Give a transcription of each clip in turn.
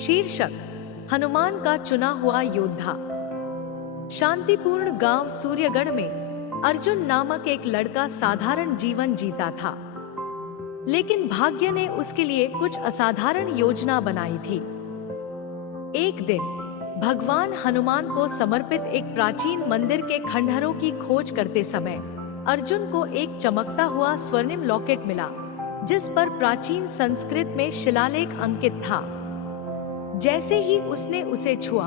शीर्षक: हनुमान का चुना हुआ योद्धा। शांतिपूर्ण गांव सूर्यगढ़ में अर्जुन नामक एक लड़का साधारण जीवन जीता था, लेकिन भाग्य ने उसके लिए कुछ असाधारण योजना बनाई थी। एक दिन भगवान हनुमान को समर्पित एक प्राचीन मंदिर के खंडहरों की खोज करते समय अर्जुन को एक चमकता हुआ स्वर्णिम लॉकेट मिला, जिस पर प्राचीन संस्कृत में शिलालेख अंकित था। जैसे ही उसने उसे छुआ,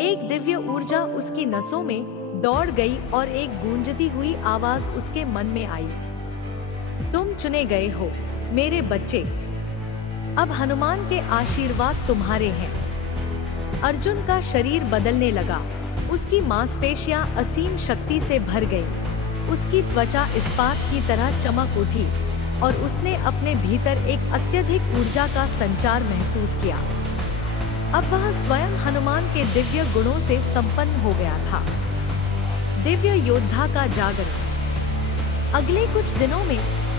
एक दिव्य ऊर्जा उसकी नसों में दौड़ गई और एक गूंजती हुई आवाज उसके मन में आई। तुम चुने गए हो मेरे बच्चे, अब हनुमान के आशीर्वाद तुम्हारे हैं। अर्जुन का शरीर बदलने लगा, उसकी मांसपेशियां असीम शक्ति से भर गई, उसकी त्वचा इस्पात की तरह चमक उठी और उसने अपने भीतर एक अत्यधिक ऊर्जा का संचार महसूस किया। अब वह स्वयं हनुमान के दिव्य गुणों से संपन्न हो गया था। दिव्य योद्धा का जागरण। अगले कुछ दिनों में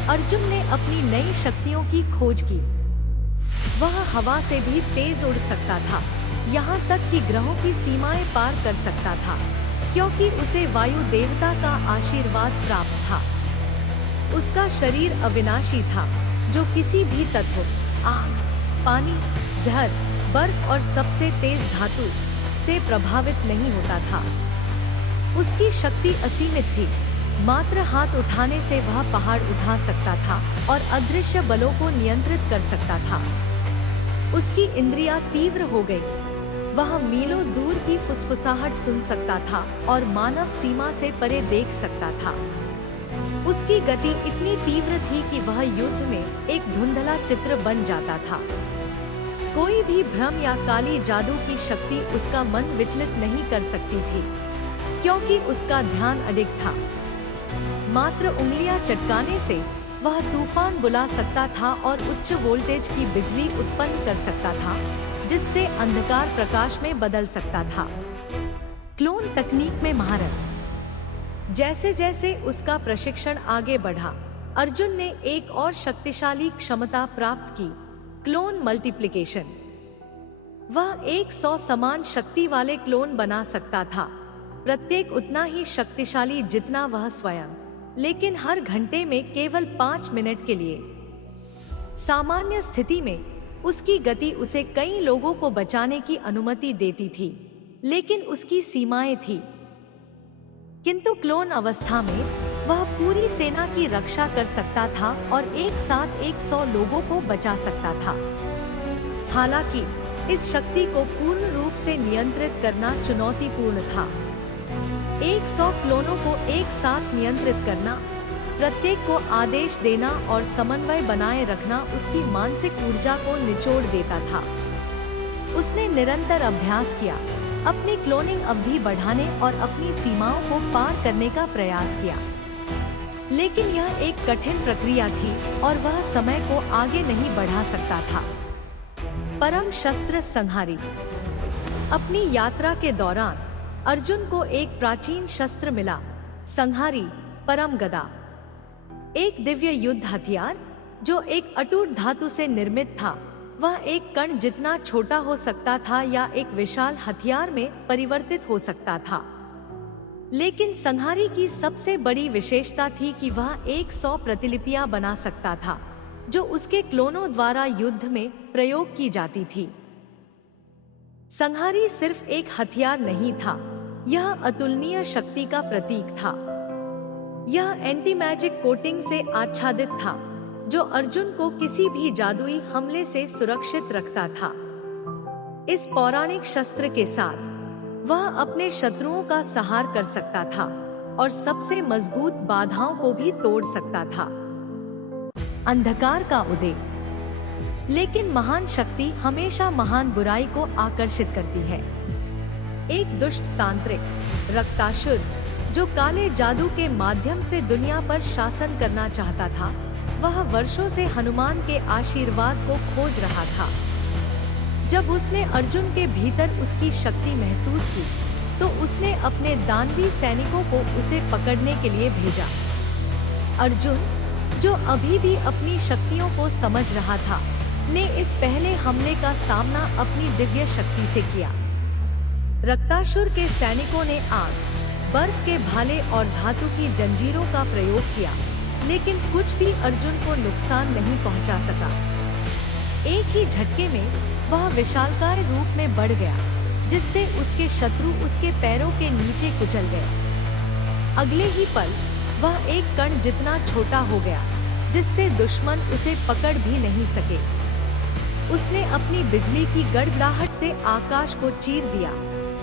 अर्जुन ने अपनी नई शक्तियों की खोज की। वह हवा से भी तेज उड़ सकता था, यहाँ तक कि ग्रहों की सीमाएं पार कर सकता था, क्योंकि उसे वायु देवता का आशीर्वाद प्राप्त था। उसका शरीर अविनाशी था, जो किसी भी तत्व, आग, पानी, जहर, बर्फ और सबसे तेज धातु से प्रभावित नहीं होता था। उसकी शक्ति असीमित थी, मात्र हाथ उठाने से वह पहाड़ उठा सकता था और अदृश्य बलों को नियंत्रित कर सकता था। उसकी इंद्रियां तीव्र हो गई, वह मीलों दूर की फुसफुसाहट सुन सकता था और मानव सीमा से परे देख सकता था। उसकी गति इतनी तीव्र थी कि वह युद्ध में एक धुंधला चित्र बन जाता था। कोई भी भ्रम या काली जादू की शक्ति उसका मन विचलित नहीं कर सकती थी, क्योंकि उसका ध्यान अडिग था। मात्र उंगलियां चटकाने से वह तूफान बुला सकता था और उच्च वोल्टेज की बिजली उत्पन्न कर सकता था, जिससे अंधकार प्रकाश में बदल सकता था। क्लोन तकनीक में महारत। जैसे जैसे उसका प्रशिक्षण आगे बढ़ा, अर्जुन ने एक और शक्तिशाली क्षमता प्राप्त की, क्लोन मल्टीप्लिकेशन। वह 100 समान शक्ति वाले क्लोन बना सकता था, प्रत्येक उतना ही शक्तिशाली जितना वह स्वयं, लेकिन हर घंटे में केवल 5 मिनट के लिए। सामान्य स्थिति में उसकी गति उसे कई लोगों को बचाने की अनुमति देती थी, लेकिन उसकी सीमाएं थी। किंतु क्लोन अवस्था में वह पूरी सेना की रक्षा कर सकता था और एक साथ 100 लोगों को बचा सकता था। हालांकि इस शक्ति को पूर्ण रूप से नियंत्रित करना चुनौतीपूर्ण था। 100 क्लोनों को एक साथ नियंत्रित करना, प्रत्येक को आदेश देना और समन्वय बनाए रखना उसकी मानसिक ऊर्जा को निचोड़ देता था। उसने निरंतर अभ्यास किया, अपनी क्लोनिंग अवधि बढ़ाने और अपनी सीमाओं को पार करने का प्रयास किया, लेकिन यह एक कठिन प्रक्रिया थी और वह समय को आगे नहीं बढ़ा सकता था। परम शस्त्र संहारी। अपनी यात्रा के दौरान अर्जुन को एक प्राचीन शस्त्र मिला, संहारी परम गदा। एक दिव्य युद्ध हथियार जो एक अटूट धातु से निर्मित था। वह एक कण जितना छोटा हो सकता था या एक विशाल हथियार में परिवर्तित हो सकता था। लेकिन संहारी की सबसे बड़ी विशेषता थी कि वह 100 प्रतिलिपियां बना सकता था, जो उसके क्लोनों द्वारा युद्ध में प्रयोग की जाती थी। संहारी सिर्फ एक हथियार नहीं था, यह अतुलनीय शक्ति का प्रतीक था। यह एंटी मैजिक कोटिंग से आच्छादित था, जो अर्जुन को किसी भी जादुई हमले से सुरक्षित रखता था। इस पौराणिक शस्त्र के साथ वह अपने शत्रुओं का संहार कर सकता था और सबसे मजबूत बाधाओं को भी तोड़ सकता था। अंधकार का उदय। लेकिन महान शक्ति हमेशा महान बुराई को आकर्षित करती है। एक दुष्ट तांत्रिक रक्तासुर, जो काले जादू के माध्यम से दुनिया पर शासन करना चाहता था, वह वर्षों से हनुमान के आशीर्वाद को खोज रहा था। जब उसने अर्जुन के भीतर उसकी शक्ति महसूस की, तो उसने अपने दानवी सैनिकों को उसे पकड़ने के लिए भेजा। अर्जुन, जो अभी भी अपनी शक्तियों को समझ रहा था, ने इस पहले हमले का सामना अपनी दिव्य शक्ति से किया। रक्तासुर के सैनिकों ने आग, बर्फ के भाले और धातु की जंजीरों का प्रयोग किया, लेकिन कुछ भी अर्जुन को नुकसान नहीं पहुंचा सका। एक ही झटके में वह विशालकाय रूप में बढ़ गया, जिससे उसके शत्रु उसके पैरों के नीचे कुचल गए। अगले ही पल वह एक कण जितना छोटा हो गया, जिससे दुश्मन उसे पकड़ भी नहीं सके। उसने अपनी बिजली की गड़गड़ाहट से आकाश को चीर दिया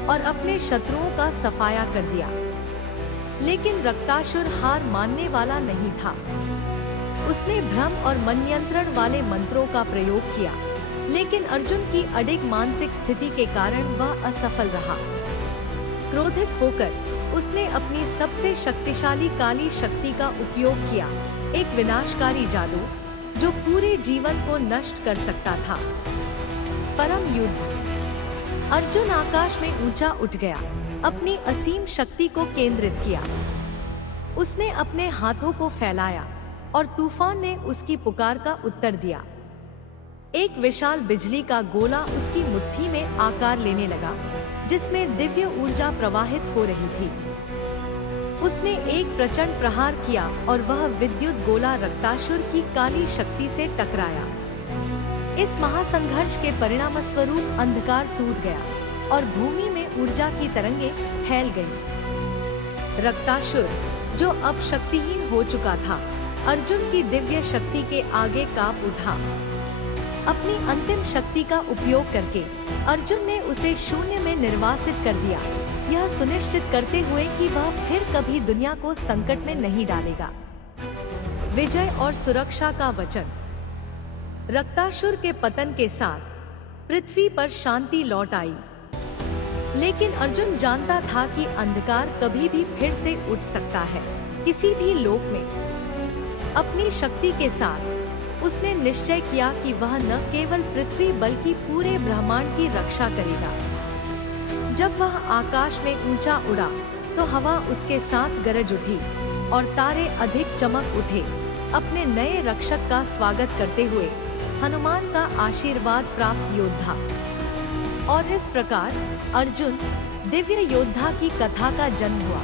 और अपने शत्रुओं का सफाया कर दिया। लेकिन रक्तासुर हार मानने वाला नहीं था। उसने भ्रम और मननियंत्रण वाले मंत्रों का प्रयोग किया, लेकिन अर्जुन की अडिग मानसिक स्थिति के कारण वह असफल रहा। क्रोधित होकर उसने अपनी सबसे शक्तिशाली काली शक्ति का उपयोग किया, एक विनाशकारी जादू जो पूरे जीवन को नष्ट कर सकता था। परम युद्ध। अर्जुन आकाश में ऊंचा उठ गया, अपनी असीम शक्ति को केंद्रित किया। उसने अपने हाथों को फैलाया और तूफान ने उसकी पुकार का उत्तर दिया। एक विशाल बिजली का गोला उसकी मुट्ठी में आकार लेने लगा, जिसमें दिव्य ऊर्जा प्रवाहित हो रही थी। उसने एक प्रचंड प्रहार किया और वह विद्युत गोला रक्तासुर की काली शक्ति से टकराया। इस महासंघर्ष के परिणामस्वरूप अंधकार टूट गया और भूमि में ऊर्जा की तरंगें फैल गईं। रक्तासुर, जो अब शक्तिहीन हो चुका था, अर्जुन की दिव्य शक्ति के आगे कांप उठा। अपनी अंतिम शक्ति का उपयोग करके अर्जुन ने उसे शून्य में निर्वासित कर दिया, यह सुनिश्चित करते हुए कि वह फिर कभी दुनिया को संकट में नहीं डालेगा। विजय और सुरक्षा का वचन। रक्तासुर के पतन के साथ पृथ्वी पर शांति लौट आई, लेकिन अर्जुन जानता था कि अंधकार कभी भी फिर से उठ सकता है। किसी भी लोक में अपनी शक्ति के साथ उसने निश्चय किया कि वह न केवल पृथ्वी बल्कि पूरे ब्रह्मांड की रक्षा करेगा। जब वह आकाश में ऊंचा उड़ा तो हवा उसके साथ गरज उठी और तारे अधिक चमक उठे, अपने नए रक्षक का स्वागत करते हुए हनुमान का आशीर्वाद प्राप्त योद्धा। और इस प्रकार अर्जुन दिव्य योद्धा की कथा का जन्म हुआ।